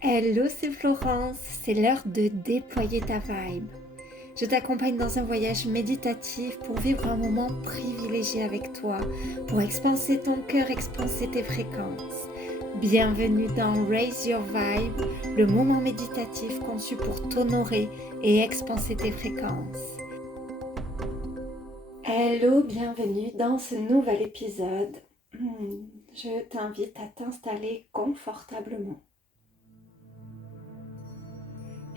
Hello, c'est Florence, c'est l'heure de déployer ta vibe. Je t'accompagne dans un voyage méditatif pour vivre un moment privilégié avec toi, pour expanser ton cœur, expanser tes fréquences. Bienvenue dans Raise Your Vibe, le moment méditatif conçu pour t'honorer et expanser tes fréquences. Hello, bienvenue dans ce nouvel épisode. Je t'invite à t'installer confortablement.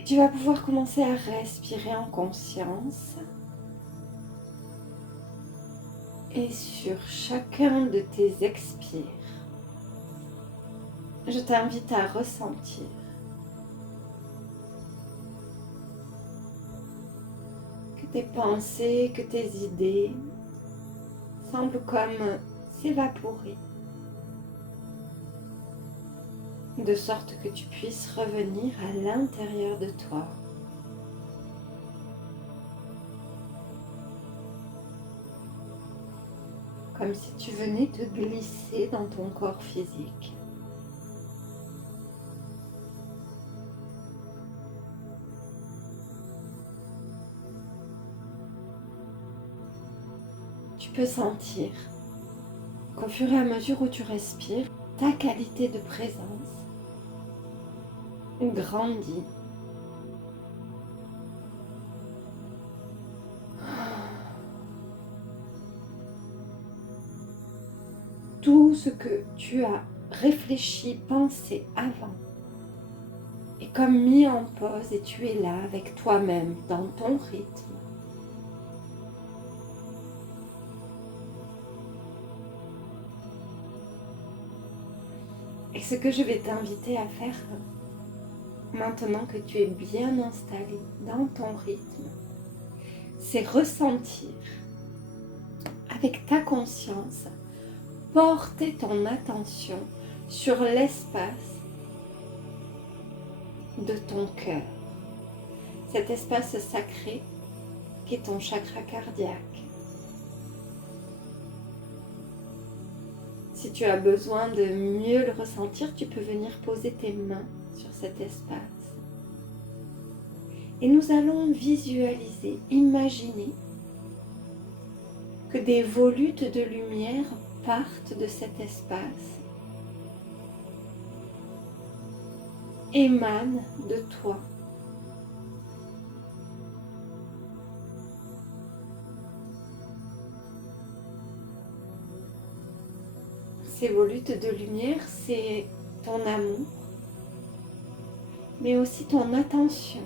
Tu vas pouvoir commencer à respirer en conscience. Et sur chacun de tes expires, je t'invite à ressentir que tes pensées, que tes idées semblent comme s'évaporer, de sorte que tu puisses revenir à l'intérieur de toi. Comme si tu venais te glisser dans ton corps physique. Tu peux sentir qu'au fur et à mesure où tu respires, ta qualité de présence grandit. Tout ce que tu as réfléchi, pensé avant est comme mis en pause et tu es là avec toi-même dans ton rythme. Et ce que je vais t'inviter à faire maintenant que tu es bien installé dans ton rythme, c'est ressentir avec ta conscience, porter ton attention sur l'espace de ton cœur, cet espace sacré qui est ton chakra cardiaque. Si tu as besoin de mieux le ressentir, tu peux venir poser tes mains sur cet espace. Et nous allons visualiser, imaginer que des volutes de lumière partent de cet espace, émanent de toi. Ces volutes de lumière, c'est ton amour, mais aussi ton attention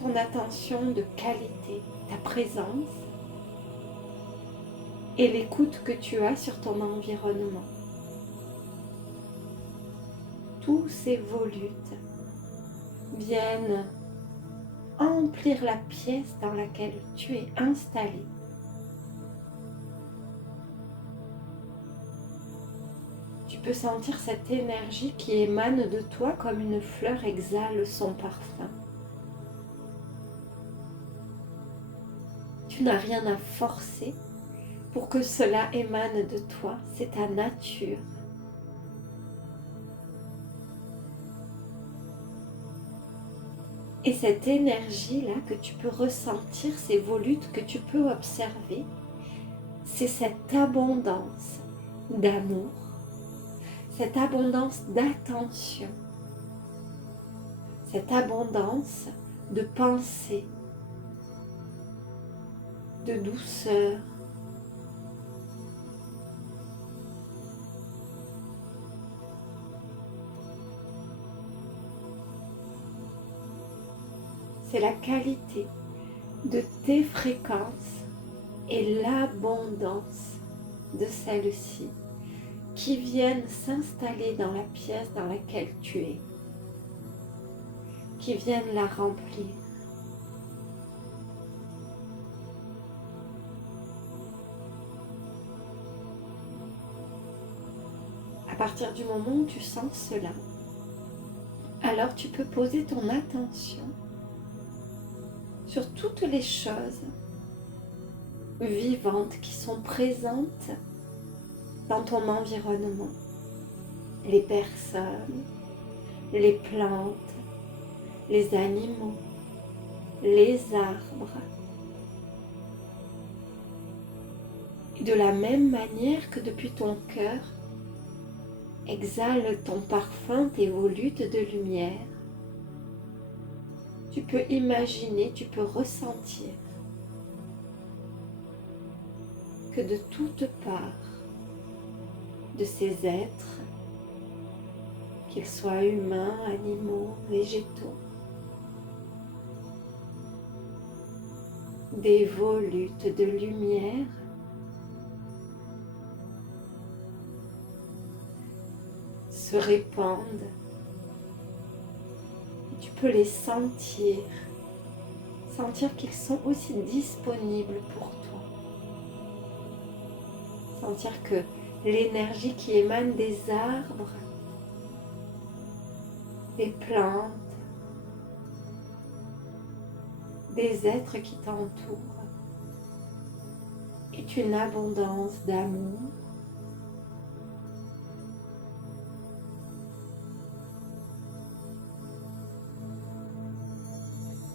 de qualité, ta présence et l'écoute que tu as sur ton environnement. Tous ces volutes viennent emplir la pièce dans laquelle tu es installé. Tu peux sentir cette énergie qui émane de toi comme une fleur exhale son parfum. Tu n'as rien à forcer pour que cela émane de toi, c'est ta nature. Et cette énergie-là que tu peux ressentir, ces volutes que tu peux observer, c'est cette abondance d'amour, cette abondance d'attention, cette abondance de pensée, de douceur. C'est la qualité de tes fréquences et l'abondance de celles-ci qui viennent s'installer dans la pièce dans laquelle tu es, qui viennent la remplir. À partir du moment où tu sens cela, alors tu peux poser ton attention sur toutes les choses vivantes qui sont présentes dans ton environnement. Les personnes, les plantes, les animaux, les arbres. Et de la même manière que depuis ton cœur, exhale ton parfum, tes volutes de lumière, tu peux imaginer, tu peux ressentir que de toutes parts de ces êtres, qu'ils soient humains, animaux, végétaux, des volutes de lumière se répandent. Et tu peux les sentir qu'ils sont aussi disponibles pour toi. Sentir que l'énergie qui émane des arbres, des plantes, des êtres qui t'entourent est une abondance d'amour,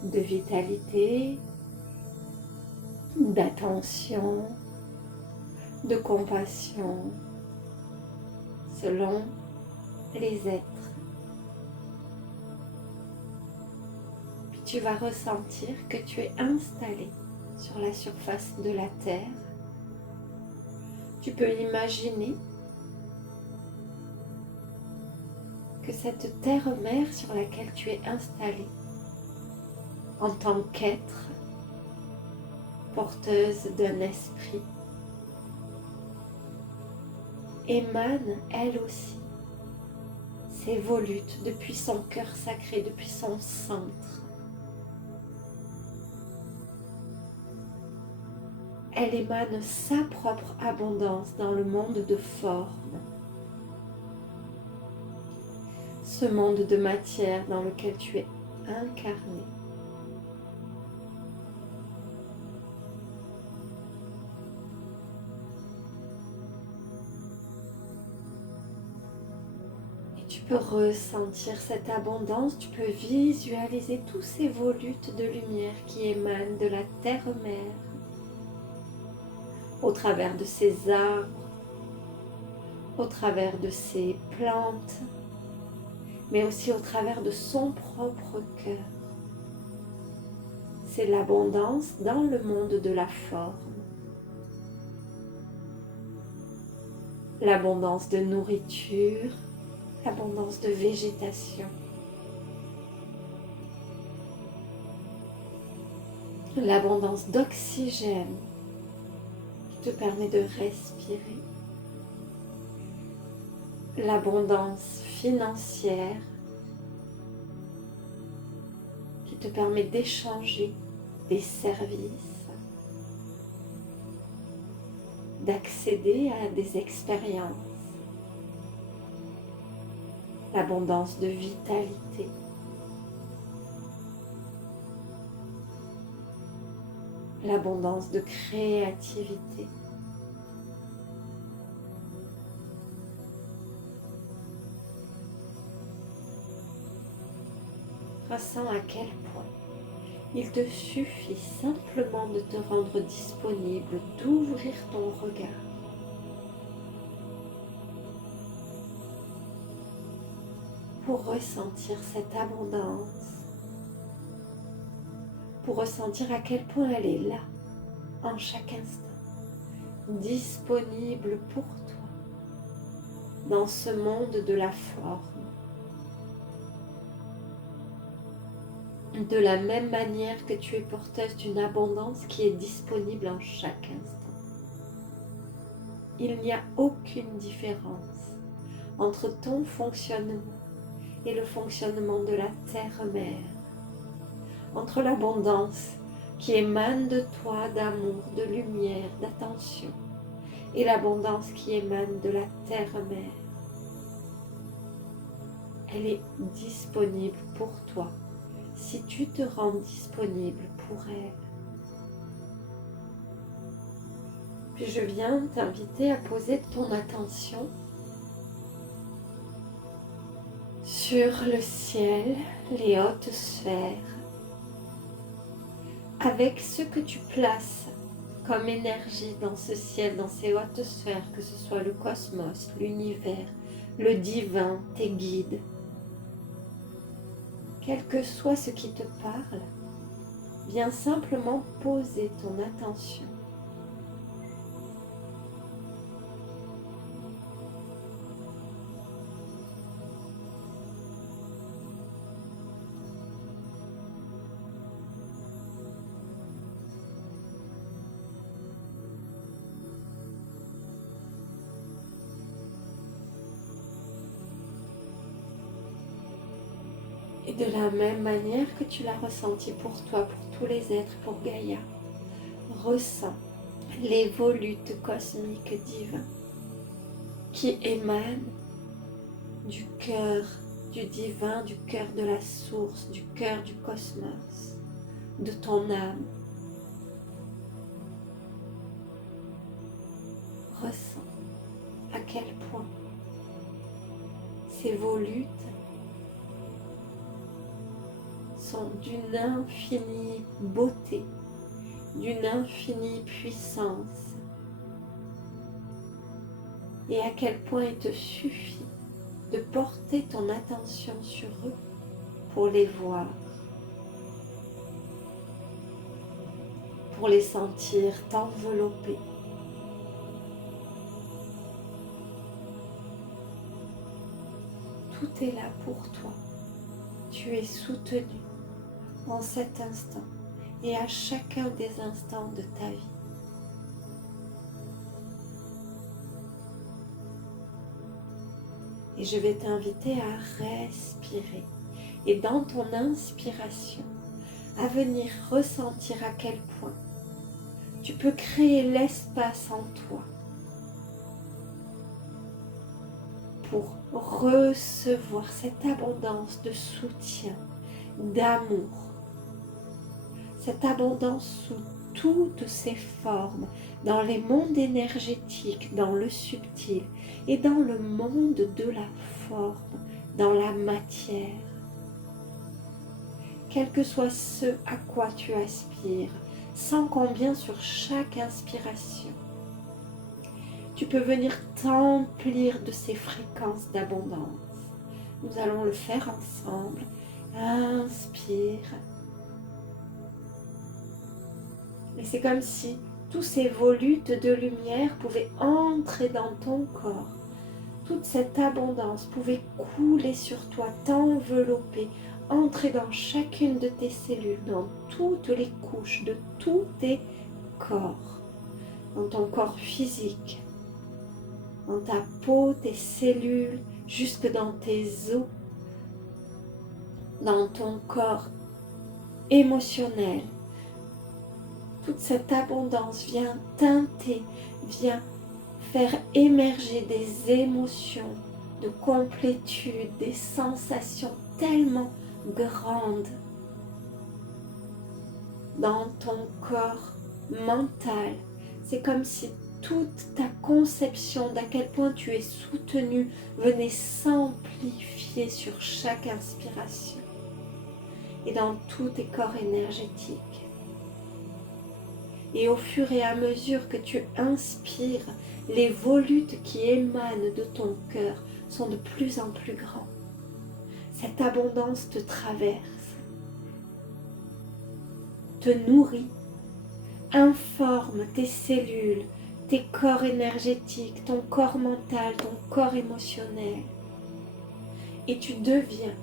de vitalité, d'attention, de compassion, selon les êtres. Puis tu vas ressentir que tu es installé sur la surface de la terre. Tu peux imaginer que cette terre-mère sur laquelle tu es installé, en tant qu'être, porteuse d'un esprit, émane elle aussi ses volutes depuis son cœur sacré, depuis son centre. Elle émane sa propre abondance dans le monde de forme, ce monde de matière dans lequel tu es incarné. Tu peux ressentir cette abondance, tu peux visualiser tous ces volutes de lumière qui émanent de la terre-mère, au travers de ces arbres, au travers de ces plantes, mais aussi au travers de son propre cœur. C'est l'abondance dans le monde de la forme, l'abondance de nourriture, l'abondance de végétation, l'abondance d'oxygène qui te permet de respirer, l'abondance financière qui te permet d'échanger des services, d'accéder à des expériences, l'abondance de vitalité, l'abondance de créativité, ressens à quel point il te suffit simplement de te rendre disponible, d'ouvrir ton regard pour ressentir cette abondance, pour ressentir à quel point elle est là, en chaque instant, disponible pour toi, dans ce monde de la forme. De la même manière que tu es porteuse d'une abondance qui est disponible en chaque instant. Il n'y a aucune différence entre ton fonctionnement et le fonctionnement de la terre-mère, entre l'abondance qui émane de toi d'amour, de lumière, d'attention, et l'abondance qui émane de la terre-mère. Elle est disponible pour toi si tu te rends disponible pour elle. Puis je viens t'inviter à poser ton attention sur le ciel, les hautes sphères, avec ce que tu places comme énergie dans ce ciel, dans ces hautes sphères, que ce soit le cosmos, l'univers, le divin, tes guides. Quel que soit ce qui te parle, viens simplement poser ton attention. Et de la même manière que tu l'as ressenti pour toi, pour tous les êtres, pour Gaïa, ressens les volutes cosmiques divins qui émanent du cœur du divin, du cœur de la source, du cœur du cosmos, de ton âme. Ressens à quel point ces volutes sont d'une infinie beauté, d'une infinie puissance, et à quel point il te suffit de porter ton attention sur eux pour les voir, pour les sentir t'envelopper. Tout est là pour toi. Tu es soutenu en cet instant et à chacun des instants de ta vie. Et je vais t'inviter à respirer et dans ton inspiration, à venir ressentir à quel point tu peux créer l'espace en toi pour recevoir cette abondance de soutien, d'amour, cette abondance sous toutes ses formes, dans les mondes énergétiques, dans le subtil et dans le monde de la forme, dans la matière. Quel que soit ce à quoi tu aspires, sens combien sur chaque inspiration, tu peux venir t'emplir de ces fréquences d'abondance. Nous allons le faire ensemble. Inspire. Et c'est comme si tous ces volutes de lumière pouvaient entrer dans ton corps. Toute cette abondance pouvait couler sur toi, t'envelopper, entrer dans chacune de tes cellules, dans toutes les couches de tous tes corps, dans ton corps physique, dans ta peau, tes cellules, jusque dans tes os, dans ton corps émotionnel. Toute cette abondance vient teinter, vient faire émerger des émotions de complétude, des sensations tellement grandes dans ton corps mental. C'est comme si toute ta conception d'à quel point tu es soutenu venait s'amplifier sur chaque inspiration et dans tous tes corps énergétiques. Et au fur et à mesure que tu inspires, les volutes qui émanent de ton cœur sont de plus en plus grands. Cette abondance te traverse, te nourrit, informe tes cellules, tes corps énergétiques, ton corps mental, ton corps émotionnel. Et tu deviens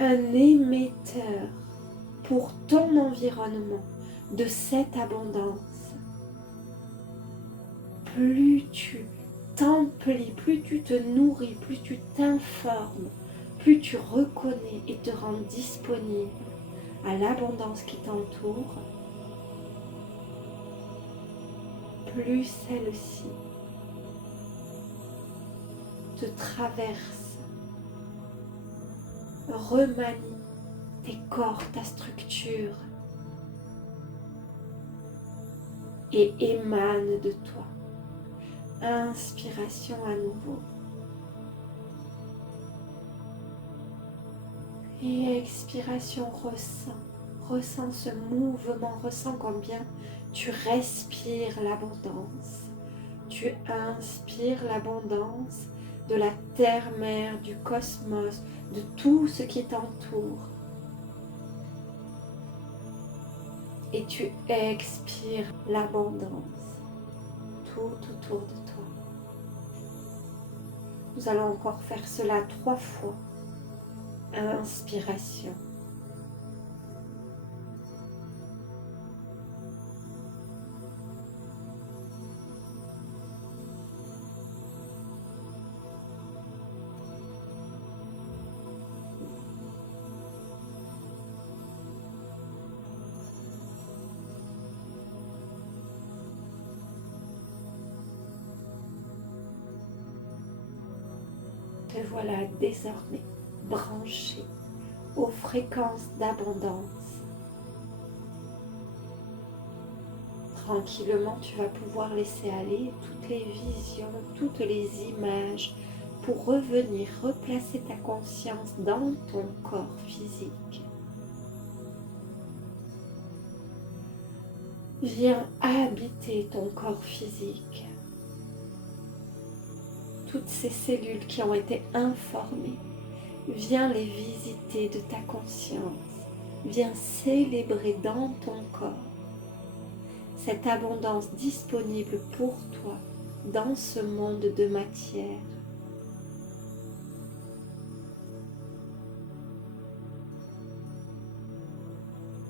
un émetteur pour ton environnement de cette abondance. Plus tu t'emplis, plus tu te nourris, plus tu t'informes, plus tu reconnais et te rends disponible à l'abondance qui t'entoure, plus celle-ci te traverse, remanie tes corps, ta structure et émane de toi. Inspiration à nouveau. Et expiration, ressens ce mouvement, ressens combien tu respires l'abondance. Tu inspires l'abondance de la terre-mère, du cosmos, de tout ce qui t'entoure. Et tu expires l'abondance tout autour de toi. Nous allons encore faire cela 3 fois. Inspiration. Te voilà désormais branché aux fréquences d'abondance. Tranquillement, tu vas pouvoir laisser aller toutes les visions, toutes les images pour revenir replacer ta conscience dans ton corps physique. Viens habiter ton corps physique. Toutes ces cellules qui ont été informées, viens les visiter de ta conscience. Viens célébrer dans ton corps cette abondance disponible pour toi dans ce monde de matière.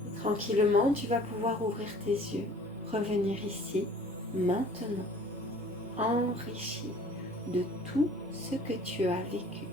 Et tranquillement, tu vas pouvoir ouvrir tes yeux, revenir ici, maintenant, enrichi de tout ce que tu as vécu.